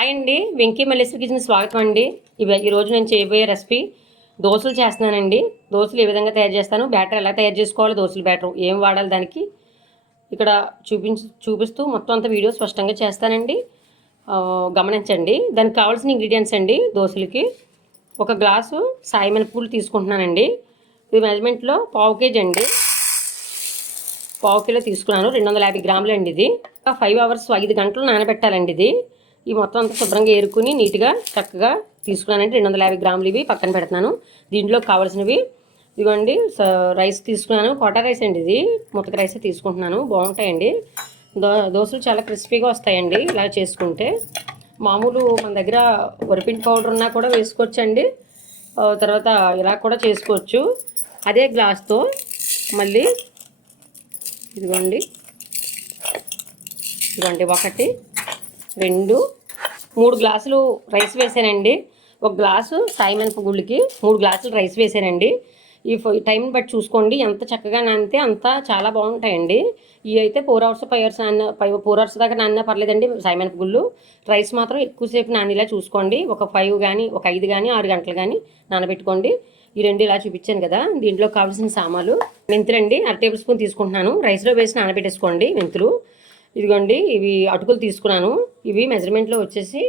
Hi అండి, Venky Malleswari kitchen స్వాగతం అండి. ఈరోజు నేను చేయబోయే రెసిపీ దోశలు చేస్తున్నానండి. దోశలు ఏ విధంగా తయారు చేస్తాను, బ్యాటర్ ఎలా తయారు చేసుకోవాలి, దోశల బ్యాటర్ ఏం వాడాలి దానికి ఇక్కడ చూపిస్తూ మొత్తం అంతా వీడియో స్పష్టంగా చేస్తానండి. గమనించండి. దానికి కావాల్సిన ఇంగ్రీడియంట్స్ అండి. దోశలకి 1 గ్లాసు సాయి మినపగుళ్ళు తీసుకుంటున్నానండి. ఇది మెజర్మెంట్లో 1/2 కేజీ అండి. 1/2 కిలో తీసుకున్నాను. 250 గ్రాములు అండి. ఇది 5 అవర్స్ 5 గంటలు నానబెట్టాలండి. ఇది ఈ మొత్తం అంతా శుభ్రంగా ఏరుకుని నీట్గా చక్కగా తీసుకున్నానండి. 250 గ్రాములు ఇవి పక్కన పెడుతున్నాను. దీంట్లో కావాల్సినవి ఇదిగోండి. రైస్ తీసుకున్నాను. కోటా రైస్ అండి. ఇది ముతక రైస్ తీసుకుంటున్నాను. బాగుంటాయండి. దోశలు చాలా క్రిస్పీగా వస్తాయండి ఇలా చేసుకుంటే. మామూలు మన దగ్గర వరిపిండి పౌడర్ ఉన్నా కూడా వేసుకోవచ్చండి. తర్వాత ఇలా కూడా చేసుకోవచ్చు. అదే గ్లాస్తో మళ్ళీ ఇదిగోండి 1 2 3 గ్లాసులు రైస్ వేసానండి. 1 గ్లాసు సాయి మినపగుళ్ళకి 3 గ్లాసులు రైస్ వేసానండి. ఈ టైంని బట్టి చూసుకోండి. ఎంత చక్కగా నానితే అంత చాలా బాగుంటాయండి. ఇవి అయితే 4 అవర్స్ 5 అవర్స్ 4 అవర్స్ దాకా నానినా పర్లేదండి సాయి మినపగుళ్ళు. రైస్ మాత్రం ఎక్కువసేపు నానిలా చూసుకోండి. ఒక 5 కానీ 5 కానీ 6 గంటలు కానీ నానబెట్టుకోండి. ఈ 2 ఇలా చూపించాను కదా. దీంట్లో కావాల్సిన సామాన్లు మెంతులండి 1/2 టేబుల్ స్పూన్ తీసుకుంటున్నాను. రైస్లో వేసి నానబెట్టేసుకోండి మెంతులు. ఇదిగోండి ఇవి అటుకులు తీసుకున్నాను. ఇవి మెజర్మెంట్లో వచ్చేసి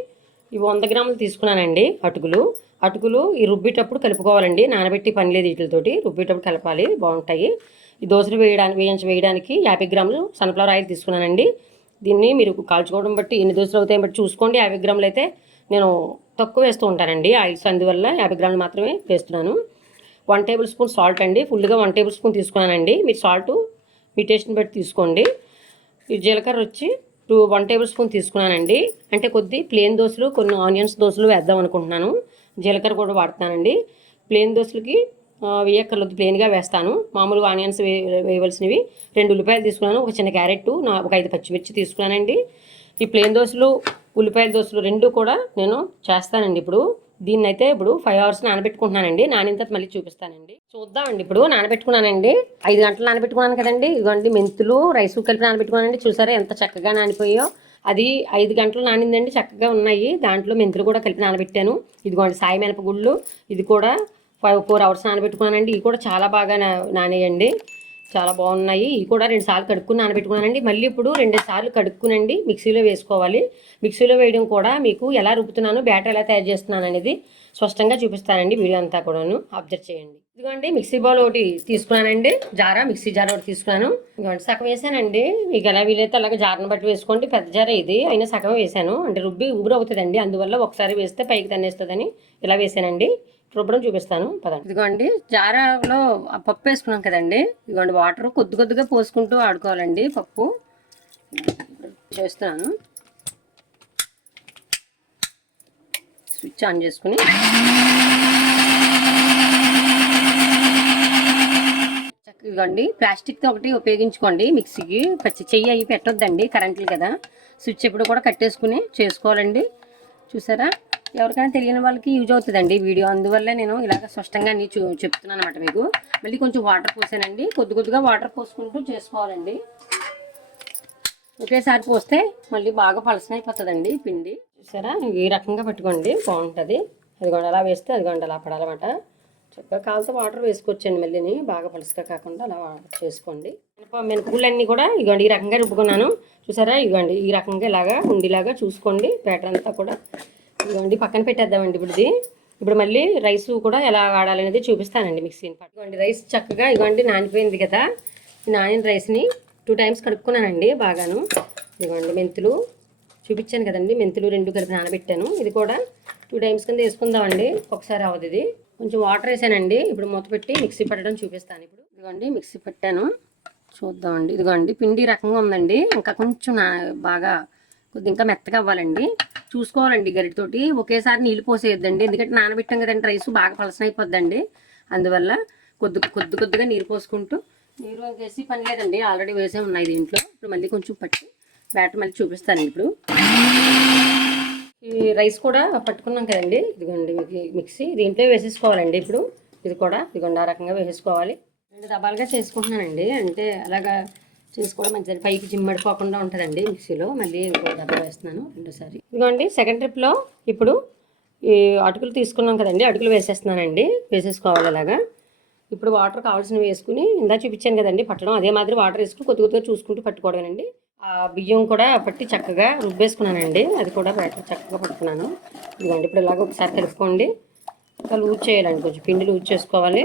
ఇవి 100 గ్రాములు తీసుకున్నానండి. అటుకులు ఈ రుబ్బేటప్పుడు కలుపుకోవాలండి. నానబెట్టి పని లేదు. వీటితోటి రుబ్బేటప్పుడు కలపాలి, బాగుంటాయి. ఈ దోశలు వేయడానికి 50 గ్రాములు సన్ఫ్లవర్ ఆయిల్ తీసుకున్నానండి. దీన్ని మీరు కాల్చుకోవడం బట్టి ఎన్ని దోశలు అవుతాయని బట్టి చూసుకోండి. 50 గ్రాములు అయితే నేను తక్కువ వేస్తూ ఉంటానండి ఆయిల్స్, అందువల్ల 50 గ్రాములు మాత్రమే వేస్తున్నాను. 1 టేబుల్ స్పూన్ సాల్ట్ అండి. ఫుల్గా 1 టేబుల్ స్పూన్ తీసుకున్నానండి. మీరు సాల్ట్ మీ టేస్ట్ని బట్టి తీసుకోండి. ఈ జీలకర్ర వచ్చి 1 టేబుల్ స్పూన్ తీసుకున్నానండి. అంటే కొద్ది ప్లేన్ దోశలు కొన్ని ఆనియన్స్ దోశలు వేద్దాం అనుకుంటున్నాను. జీలకర్ర కూడా వాడుతున్నానండి. ప్లేన్ దోశలకి వేయక్కర్లేదు, ప్లేన్గా వేస్తాను. మామూలుగా ఆనియన్స్ వేయవలసినవి 2 ఉల్లిపాయలు తీసుకున్నాను. ఒక చిన్న క్యారెట్, ఒక 5 పచ్చిమిర్చి తీసుకున్నానండి. ఈ ప్లేన్ దోశలు ఉల్లిపాయల దోశలు 2 కూడా నేను చేస్తానండి. ఇప్పుడు 5 అవర్స్ నానబెట్టుకుంటున్నానండి. నానిన తర్వాత మళ్ళీ చూపిస్తానండి. చూద్దామండి. ఇప్పుడు నానబెట్టుకున్నానండి. 5 గంటలు నానబెట్టుకున్నాను కదండి. ఇదిగోండి మెంతులు రైస్ కలిపి నానబెట్టుకున్నానండి. చూసారా ఎంత చక్కగా నానిపోయాయో. అది 5 గంటలు నానిందండి, చక్కగా ఉన్నాయి. దాంట్లో మెంతులు కూడా కలిపి నానబెట్టాను. ఇదిగోండి సాయి మినపగుళ్ళు, ఇది కూడా 4 అవర్స్ నానబెట్టుకున్నానండి. ఇవి కూడా చాలా బాగా నానేయండి, చాలా బాగున్నాయి. ఇవి కూడా 2 సార్లు కడుక్కుని నానబెట్టుకున్నానండి. మళ్ళీ ఇప్పుడు 2 సార్లు కడుక్కునండి మిక్సీలో వేసుకోవాలి. మిక్సీలో వేయడం కూడా మీకు ఎలా రుబ్బుతున్నాను, బ్యాటర్ ఎలా తయారు చేస్తున్నాను అనేది స్పష్టంగా చూపిస్తానండి. వీడియో అంతా కూడాను అబ్జర్వ్ చేయండి. ఇదిగోండి మిక్సీ బౌల్ ఒకటి తీసుకున్నానండి. మిక్సీ జార్ ఒకటి తీసుకున్నాను. ఇదిగోండి సగం వేసానండి. మీకు ఎలా వీలైతే అలాగే జార్ని బట్టి వేసుకోండి. పెద్ద జార ఇది అయినా సగం వేసాను. అంటే రుబ్బి ఊరు అవుతుందండి, అందువల్ల ఒకసారి వేస్తే పైకి తన్నేస్తుందని ఇలా వేసానండి. రుబ్బడం చూపిస్తాను పదండి. ఇదిగోండి జారాలో పప్పు వేసుకున్నాం కదండి. ఇదిగోండి వాటర్ కొద్దిగా పోసుకుంటూ ఆడుకోవాలండి. పప్పు చేస్తున్నాను. స్విచ్ ఆన్ చేసుకుని ఇదిగోండి ప్లాస్టిక్తో ఒకటి ఉపయోగించుకోండి మిక్సీకి. చెయ్యి అవి పెట్టొద్దండి, కరెంట్లు కదా. స్విచ్ ఎప్పుడు కూడా కట్టేసుకుని చేసుకోవాలండి. చూసారా, ఎవరికైనా తెలియని వాళ్ళకి యూజ్ అవుతుందండి వీడియో, అందువల్ల నేను ఇలాగ స్పష్టంగా అన్ని చెప్తున్నాను అనమాట మీకు. మళ్ళీ కొంచెం వాటర్ పోసానండి. కొద్దిగా వాటర్ పోసుకుంటూ చేసుకోవాలండి. ఒకేసారి పోస్తే మళ్ళీ బాగా పలసన అయిపోతుందండి పిండి. చూసారా, ఈ రకంగా పెట్టుకోండి, బాగుంటుంది. అదిగోండి అలా వేస్తే అదిగోండి అలా పడాలన్నమాట. చక్కగా కావాల్సిన వాటర్ వేసుకోవచ్చండి. మళ్ళీని బాగా పలుసుగా కాకుండా అలా చేసుకోండి. మినపగుళ్ళన్నీ కూడా ఇదిగోండి ఈ రకంగా రుబ్బుకున్నాను. చూసారా, ఇదిగోండి ఈ రకంగా ఇలాగా ఉండిలాగా చూసుకోండి. బ్యాటర్ అంతా కూడా ఇదిగోండి పక్కన పెట్టేద్దామండి. ఇప్పుడు మళ్ళీ రైస్ కూడా ఎలా వాడాలనేది చూపిస్తానండి. మిక్సీని పట్టుకోండి. రైస్ చక్కగా ఇదిగోండి నానిపోయింది కదా. ఈ నానిన రైస్ని 2 టైమ్స్ కడుక్కున్నానండి బాగాను. ఇదిగోండి మెంతులు చూపించాను కదండి, మెంతులు 2 కలిపి నానబెట్టాను. ఇది కూడా 2 టైమ్స్ కింద వేసుకుందామండి. ఒకసారి అవ్వదు ఇది. కొంచెం వాటర్ వేసానండి. ఇప్పుడు మూత పెట్టి మిక్సీ పట్టడం చూపిస్తాను. ఇదిగోండి మిక్సీ పెట్టాను, చూద్దామండి. ఇదిగోండి పిండి రకంగా ఉందండి. ఇంకా కొంచెం బాగా ఇంకా మెత్తగా అవ్వాలండి. చూసుకోవాలండి గరిటతోటి. ఒకేసారి నీళ్ళు పోసేయద్దండి, ఎందుకంటే నానబెట్టాం కదండి రైస్ బాగా పలసన అయిపోద్దండి. అందువల్ల కొద్దిగా నీరు పోసుకుంటూ, నీరు వేసి పని లేదండి, ఆల్రెడీ వేసే ఉన్నాయి దీంట్లో. ఇప్పుడు మళ్ళీ కొంచెం పట్టి బ్యాటర్ మళ్ళీ చూపిస్తాను. ఇప్పుడు ఈ రైస్ కూడా పట్టుకున్నాం కదండి. ఇదిగోండి మిక్సీ దీంట్లో వేసేసుకోవాలండి. ఇప్పుడు ఇది కూడా ఇదిగోండి ఆ రకంగా వేసేసుకోవాలి. 2 దబాలుగా చేసుకుంటున్నానండి. అంటే అలాగా చేసుకోవడం మంచిది, పైకి జిమ్మడిపోకుండా ఉంటుందండి మిక్సీలో. మళ్ళీ ఇంకో దెబ్బ వేస్తున్నాను రెండోసారి. ఇదిగోండి సెకండ్ ట్రిప్లో ఇప్పుడు ఈ అటుకులు తీసుకున్నాం కదండి, అటుకులు వేసేస్తున్నానండి. వేసేసుకోవాలి అలాగా. ఇప్పుడు వాటర్ కావాల్సినవి వేసుకుని ఇందా చూపించాను కదండి పట్టడం, అదే మాదిరి వాటర్ వేసుకుని కొద్ది కొద్దిగా చూసుకుంటూ పట్టుకోవడమేనండి. ఆ బియ్యం కూడా పట్టి చక్కగా రుబ్బేసుకున్నానండి, అది కూడా చక్కగా పట్టుకున్నాను. ఇదిగోండి ఇప్పుడు ఇలాగ ఒకసారి కలుపుకోండి. ఇంకా లూజ్ చేయాలండి, కొంచెం పిండి లూజ్ చేసుకోవాలి.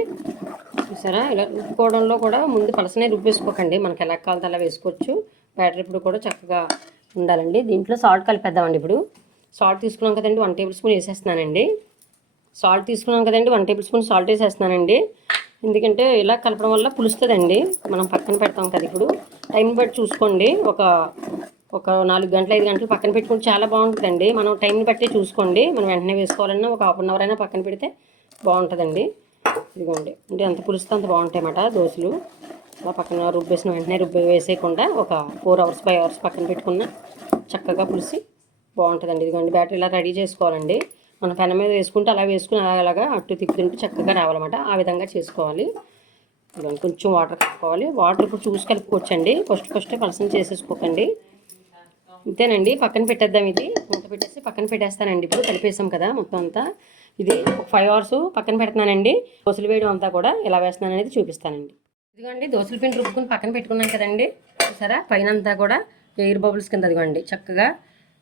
చూసారా, ఇలా రుబ్బుకోవడంలో కూడా ముందు పలసనే రుబ్బేసుకోకండి, మనకి ఎలా కావాలంటే అలా వేసుకోవచ్చు. బ్యాటర్ ఇప్పుడు కూడా చక్కగా ఉండాలండి. దీంట్లో సాల్ట్ కలిపేద్దామండి. ఇప్పుడు సాల్ట్ తీసుకున్నాం కదండి, 1 టేబుల్ స్పూన్ వేసేస్తున్నానండి. సాల్ట్ తీసుకున్నాం కదండి, 1 టేబుల్ స్పూన్ సాల్ట్ వేసేస్తున్నానండి. ఎందుకంటే ఇలా కలపడం వల్ల పులుస్తుందండి, మనం పక్కన పెడతాం కదా. ఇప్పుడు టైం బట్టి చూసుకోండి, ఒక 4 గంటలు 5 గంటలు పక్కన పెట్టుకుంటే చాలా బాగుంటుందండి. మనం టైంని బట్టి చూసుకోండి, మనం వెంటనే వేసుకోవాలన్నా ఒక హాఫ్ అన్ అవర్ అయినా పక్కన పెడితే బాగుంటుందండి. ఇదిగోండి, అంటే ఎంత పులుస్తే అంత బాగుంటాయి అన్నమాట దోశలు. అలా పక్కన రుబ్బేసిన వెంటనే వేసేయకుండా ఒక 4 అవర్స్ 5 అవర్స్ పక్కన పెట్టుకున్న చక్కగా పులిసి బాగుంటుందండి. ఇదిగోండి బ్యాటర్ ఇలా రెడీ చేసుకోవాలండి. మన పెనం మీద వేసుకుంటే అలా వేసుకుని అలాగా అట్టు తిప్పుతుంటే చక్కగా రావాలన్నమాట. ఆ విధంగా చేసుకోవాలి. ఇదిగోండి కొంచెం వాటర్ కలుపుకోవాలి. వాటర్ ఇప్పుడు చూసి కలుపుకోవచ్చండి, ఫస్ట్ పలసం చేసేసుకోకండి. ఇంతేనండి, పక్కన పెట్టేద్దాం. ఇది మూత పెట్టేసి పక్కన పెట్టేస్తానండి. ఇప్పుడు కలిపేసాం కదా మొత్తం అంతా. ఇది ఒక 5 అవర్స్ పక్కన పెడుతున్నానండి. దోశలు వేయడం అంతా కూడా ఎలా వేస్తున్నాను అనేది చూపిస్తానండి. ఇదిగోండి దోశల పిండి రుబ్బుకుని పక్కన పెట్టుకున్నాం కదండి. చూసారా పైన అంతా కూడా ఎయిర్ బబుల్స్ కింద ఇదిగోండి చక్కగా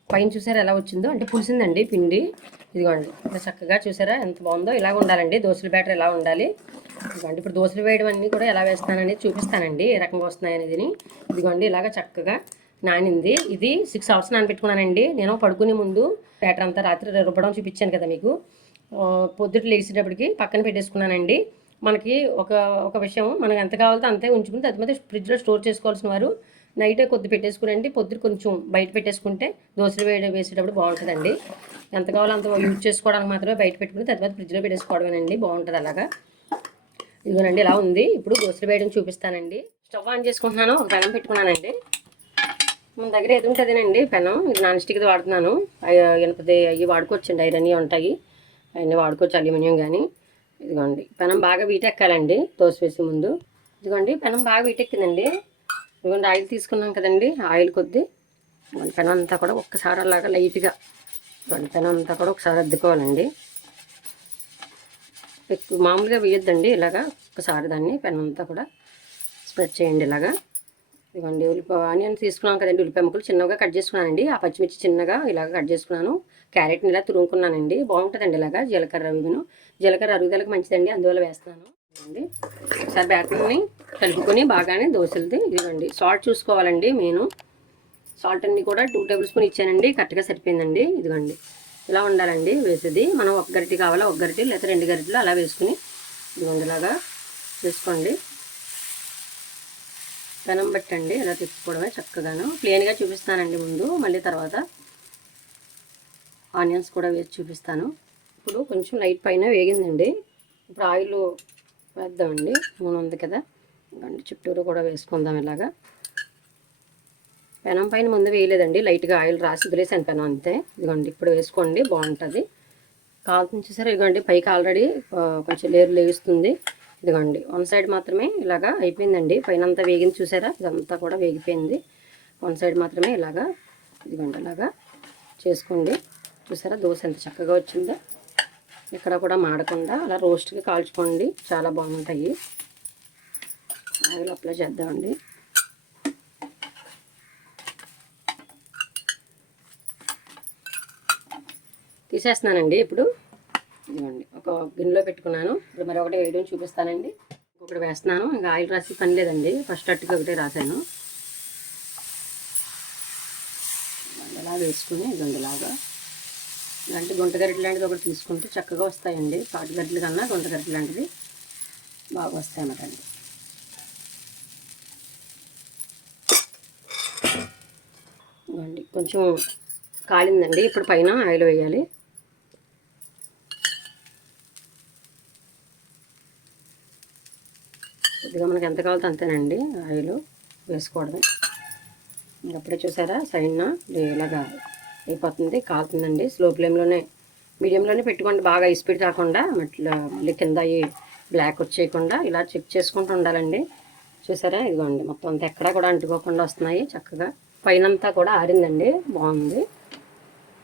పైన చూసారా ఎలా వచ్చిందో, అంటే పులిసిందండి పిండి. ఇదిగోండి ఇలా చక్కగా చూసారా ఎంత బాగుందో. ఇలాగ ఉండాలండి దోశల బ్యాటర్, ఎలా ఉండాలి. ఇదిగోండి ఇప్పుడు దోశలు వేయడం అన్నీ కూడా ఎలా వేస్తాననేది చూపిస్తానండి, ఏ రకంగా వస్తున్నాయి అనేది. ఇదిగోండి ఇలాగ చక్కగా నానింది. ఇది 6 అవర్స్ నానబెట్టుకున్నానండి నేను. పడుకునే ముందు బ్యాటర్ అంతా రాత్రి రుబ్బడం చూపించాను కదా మీకు. పొద్దుట లేచేటప్పటికి పక్కన పెట్టేసుకున్నానండి. మనకి ఒక విషయం, మనం ఎంత కావాలో అంతే ఉంచుకుని తర్వాత ఫ్రిడ్జ్లో స్టోర్ చేసుకోవాల్సిన వారు నైటే కొద్ది పెట్టేసుకునండి, పొద్దుట కొంచెం బయట పెట్టేసుకుంటే దోశలు వేసేటప్పుడు బాగుంటుందండి. ఎంత కావాలో అంత యూజ్ చేసుకోవడానికి మాత్రమే బయట పెట్టుకుని తర్వాత ఫ్రిడ్జ్లో పెట్టేసుకోవడమేనండి, బాగుంటుంది అలాగా. ఇదిగోనండి ఇలా ఉంది. ఇప్పుడు దోశలు వేయడం చూపిస్తానండి. స్టవ్ ఆన్ చేసుకుంటున్నాను, ఒక పెనం పెట్టుకున్నానండి. మన దగ్గర ఏది ఉంటుందేనండి పెనం, ఇది నాన్ స్టిక్ది వాడుతున్నాను. ఇనపది అవి వాడుకోవచ్చండి, ఐరన్ ఉంటాయి, అవన్నీ వాడుకోవచ్చు, అల్యూమినియం కానీ. ఇదిగోండి పెనం బాగా వీటెక్కాలండి దోశ వేసే ముందు. ఇదిగోండి పెనం బాగా వీటెక్కిందండి. ఇదిగోండి ఆయిల్ తీసుకున్నాం కదండి, ఆయిల్ కొద్ది పెనం అంతా కూడా ఒక్కసారి అలాగా లైట్గా పెనం అంతా కూడా ఒకసారి అద్దుకోవాలండి. ఎక్కువ మామూలుగా వేయొద్దండి, ఇలాగా ఒకసారి దాన్ని పెనం అంతా కూడా స్ప్రెడ్ చేయండి ఇలాగా. ఇదిగోండి ఆనియన్స్ తీసుకున్నాం కదండి, ఉల్లిపాయ ముక్కలు చిన్నగా కట్ చేసుకున్నానండి. ఆ పచ్చిమిర్చి చిన్నగా ఇలాగ కట్ చేసుకున్నాను. క్యారెట్ని ఇలా తురుముకున్నానండి, బాగుంటుందండి ఇలాగా. జీలకర్ర అరుగుదలకు మంచిదండి, అందువల్ల వేస్తున్నాను అండి. ఒకసారి బ్యాటర్ని కలుపుకొని బాగానే దోశలది. ఇదిగోండి సాల్ట్ చూసుకోవాలండి, మెయిన్ సాల్ట్ అన్ని కూడా 2 టేబుల్ స్పూన్ ఇచ్చానండి, కరెక్ట్గా సరిపోయిందండి. ఇదిగోండి ఇలా ఉండాలండి వేసేది. మనం 1 గరిటె కావాలా, 1 గరిటె లేదా 2 గరిటెలు అలా వేసుకుని ఇదిగోండి ఇలాగా వేసుకోండి. పెనం బట్టండి ఇలా తిప్పుకోవడమే చక్కగాను. ప్లెయిన్గా చూపిస్తానండి ముందు, మళ్ళీ తర్వాత ఆనియన్స్ కూడా వేసి చూపిస్తాను. ఇప్పుడు కొంచెం లైట్ పైన వేగిందండి. ఇప్పుడు ఆయిల్ వేద్దామండి, నూనె ఉంది కదా, ఇదిగోండి చుట్టూరు కూడా వేసుకుందాం ఇలాగా. పెనం పైన ముందు వేయలేదండి, లైట్గా ఆయిల్ రాసి వదిలేసాను పెనం అంతే. ఇదిగోండి ఇప్పుడు వేసుకోండి, బాగుంటుంది. కాలుతుంది చూసారా, ఇదిగోండి పైకి ఆల్రెడీ కొంచెం లేరు లేస్తుంది. ఇదిగోండి 1 సైడ్ మాత్రమే ఇలాగా అయిపోయిందండి, పైన అంతా వేగింది చూసారా, ఇదంతా కూడా వేగిపోయింది. 1 సైడ్ మాత్రమే ఇలాగా ఇదిగోండి ఇలాగా చేసుకోండి. చూసారా దోశ ఎంత చక్కగా వచ్చిందో, ఇక్కడ కూడా మాడకుండా అలా రోస్ట్గా కాల్చుకోండి, చాలా బాగుంటాయి. ఆయిల్ అప్లై చేద్దామండి. తీసేస్తున్నానండి ఇప్పుడు. ఇదిగోండి ఒక గిన్నెలో పెట్టుకున్నాను. ఇప్పుడు మరొకటి వేయడం చూపిస్తానండి. ఇంకొకటి వేస్తున్నాను, ఇంకా ఆయిల్ రాసి పని లేదండి, ఫస్ట్ అట్టుగా ఒకటే రాశాను. అలా వేసుకుని ఇదిగోండి ఇలాగా ఇలాంటి గుంట గరిటె లాంటిది ఒకటి తీసుకుంటే చక్కగా వస్తాయండి. పాటి గరిటెల కన్నా గుంట గరిటె లాంటిది బాగా వస్తాయి అన్నమాట అండి. ఇదిగోండి కొంచెం కాలిందండి, ఇప్పుడు పైన ఆయిల్ వేయాలి. కొద్దిగా మనకి ఎంత కావాలో అంతేనండి ఆయిల్ వేసుకోవడమే. అప్పుడే చూసారా సైడ్న ఇలాగా అయిపోతుంది, కాలుతుందండి. స్లో ఫ్లేమ్లోనే మీడియంలోనే పెట్టుకోండి, బాగా స్పీడ్ కాకుండా మళ్ళీ కింద బ్లాక్ వచ్చేయకుండా ఇలా చెక్ చేసుకుంటూ ఉండాలండి. చూసారా, ఇదిగోండి మొత్తం అంతా ఎక్కడా కూడా అంటుకోకుండా వస్తున్నాయి చక్కగా. పైనంతా కూడా ఆరిందండి, బాగుంది.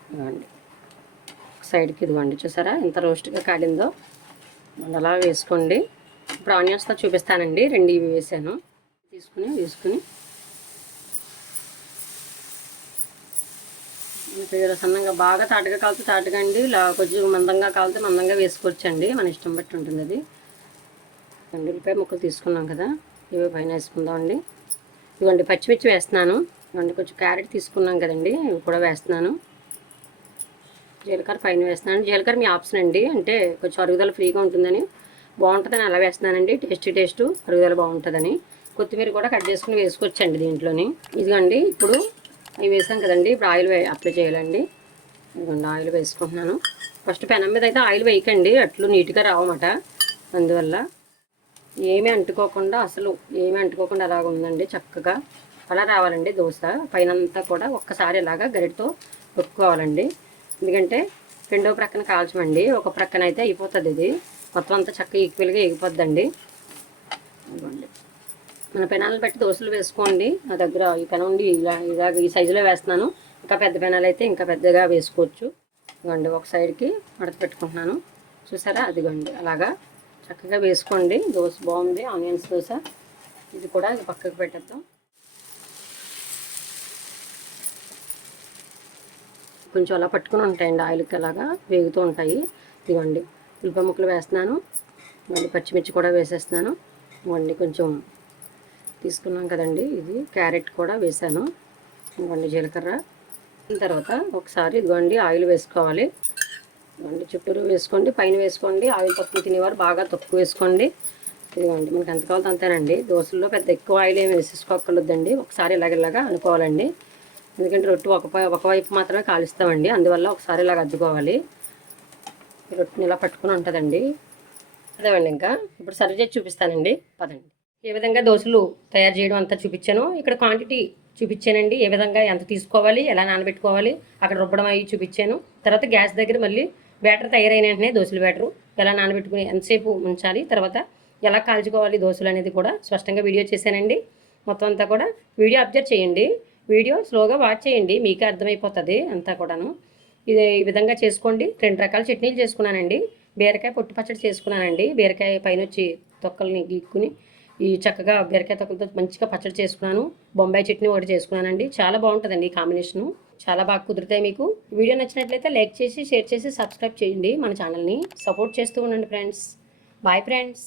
ఇదిగోండి సైడ్కి, ఇదిగోండి చూసారా ఎంత రోస్ట్గా కాలిందో. అలా వేసుకోండి. ఇప్పుడు ఆనియన్స్తో చూపిస్తానండి. 2 ఇవి వేసాను. వేసుకుని సన్నంగా బాగా తాటుగా కాలితే తాటుగా అండి, ఇలా కొంచెం మందంగా కాలితే మందంగా వేసుకోవచ్చండి, మన ఇష్టం బట్టి ఉంటుంది అది. ఉల్లిపాయ ముక్కలు తీసుకున్నాం కదా, ఇవి పైన వేసుకుందామండి. ఇదిగోండి పచ్చిమిర్చి వేస్తున్నాను. ఇదిగోండి కొంచెం క్యారెట్ తీసుకున్నాం కదండి, ఇవి కూడా వేస్తున్నాను. జీలకర్ర పైన వేస్తున్నాను. జీలకర్ర మీ ఆప్షన్ అండి, అంటే కొంచెం అరుగుదల ఫ్రీగా ఉంటుందని, బాగుంటుందని అలా వేస్తున్నానండి. టేస్ట్ అరుగుదల బాగుంటుందని. కొత్తిమీర కూడా కట్ చేసుకుని వేసుకోవచ్చండి దీంట్లోని. ఇదిగోండి ఇప్పుడు ఇవి వేసాం కదండి, ఇప్పుడు ఆయిల్ అప్లై చేయాలండి. ఇదిగోండి ఆయిల్ వేసుకుంటున్నాను. ఫస్ట్ పెనం మీద అయితే ఆయిల్ వేయకండి, అట్లు నీట్గా రావన్నమాట. అందువల్ల ఏమీ అంటుకోకుండా, అసలు ఏమీ అంటుకోకుండా అలాగ ఉందండి, చక్కగా అలా రావాలండి దోశ. పైనంతా కూడా ఒక్కసారి ఇలాగా గరిటతో కొట్టుకోవాలండి. ఎందుకంటే రెండో ప్రక్కన కాల్చమండి, ఒక ప్రక్కన అయితే అయిపోతుంది. ఇది మొత్తం అంతా చక్కగా ఈక్వల్గా ఎగిపోద్దండి. ఇదిగోండి మన పెనాలను బట్టి దోశలు వేసుకోండి. నా దగ్గర ఈ పెనం ఉండి ఇలాగ ఈ సైజులో వేస్తున్నాను. ఇంకా పెద్ద పెనాలు అయితే ఇంకా పెద్దగా వేసుకోవచ్చు. ఇదిగోండి ఒక సైడ్కి మడత పెట్టుకుంటున్నాను. చూసారా, అదిగోండి అలాగా చక్కగా వేసుకోండి. దోశ బాగుంది, ఆనియన్స్ దోశ. ఇది కూడా పక్కకు పెట్టేద్దాం. కొంచెం అలా పట్టుకుని ఉంటాయండి, ఆయిల్కి అలాగా వేగుతూ ఉంటాయి. ఇదిగోండి ఉల్లిపాయ ముక్కలు వేస్తున్నాను. మళ్ళీ పచ్చిమిర్చి కూడా వేసేస్తున్నాను. ఇవ్వండి కొంచెం తీసుకున్నాం కదండి, ఇది క్యారెట్ కూడా వేసాను. ఇవ్వండి జీలకర్ర. తర్వాత ఒకసారి ఇదిగోండి ఆయిల్ వేసుకోవాలి. ఇదిగోండి చుట్టూరు వేసుకోండి, పైన వేసుకోండి. ఆయిల్ తక్కువ తినేవారు బాగా తక్కువ వేసుకోండి. ఇదిగోండి మనకి ఎంత కావాలో అంతేనండి. దోశల్లో పెద్ద ఎక్కువ ఆయిల్ ఏమి వేసేసుకోక్కర్లేదండి. ఒకసారి ఇలాగ అనుకోవాలండి. ఎందుకంటే రొట్టె ఒకవైపు మాత్రమే కాలుస్తామండి, అందువల్ల ఒకసారి ఇలాగ అద్దుకోవాలి. రొట్టెని ఇలా పట్టుకుని ఉంటుందండి. అదేవండి ఇంకా ఇప్పుడు సర్వ్ చేసి చూపిస్తానండి, పదండి. ఏ విధంగా దోశలు తయారు చేయడం అంతా చూపించాను. ఇక్కడ క్వాంటిటీ చూపించానండి, ఏ విధంగా ఎంత తీసుకోవాలి, ఎలా నానబెట్టుకోవాలి, అక్కడ రుబ్బడం అవి చూపించాను. తర్వాత గ్యాస్ దగ్గర మళ్ళీ బ్యాటర్ తయారైన వెంటనే దోశల బ్యాటరు ఎలా నానబెట్టుకుని ఎంతసేపు ఉంచాలి, తర్వాత ఎలా కాల్చుకోవాలి దోశలు అనేది కూడా స్పష్టంగా వీడియో చేశానండి. మొత్తం అంతా కూడా వీడియో అబ్జర్వ్ చేయండి, వీడియో స్లోగా వాచ్ చేయండి, మీకే అర్థమైపోతుంది అంతా కూడాను. ఇది ఈ విధంగా చేసుకోండి. 2 రకాల చట్నీలు చేసుకున్నానండి. బీరకాయ పొట్టు పచ్చడి చేసుకున్నానండి. బీరకాయ పైన వచ్చి తొక్కల్ని గీక్కుని ఈ చక్కగా బీరకాయ తొక్కలతో మంచిగా పచ్చడి చేసుకున్నాను. బొంబాయి చట్నీ ఒకటి చేసుకున్నానండి. చాలా బాగుంటుందండి ఈ కాంబినేషను, చాలా బాగా కుదురుతాయి మీకు. వీడియో నచ్చినట్లయితే లైక్ చేసి, షేర్ చేసి, సబ్స్క్రైబ్ చేయండి. మన ఛానల్ని సపోర్ట్ చేస్తూ ఉండండి ఫ్రెండ్స్. Bye friends.